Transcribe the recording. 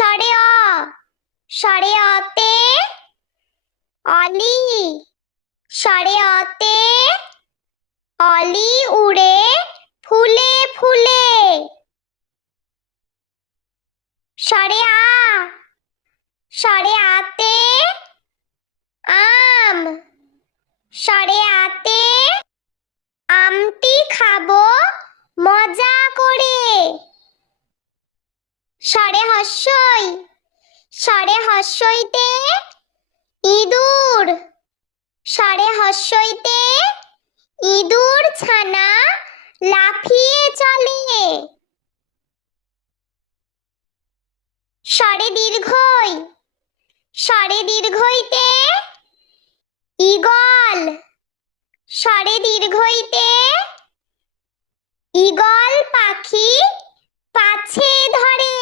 সরে অ সরে অতে অলি। সরে অতে অলি উড়ে ফুলে ফুলে। সরে আ সরে আতে আম। সরে আতে আমটি খাবো মজা করে। সরে হস্যই সরে হস্যইতে ইঁদুর। সরে হস্যইতে ইঁদুর ছানা লাফিয়ে চলে। সরে দীর্ঘই সরে দীর্ঘইতে ঈগল। সরে দীর্ঘইতে ঈগল পাখি পাছে ধরে।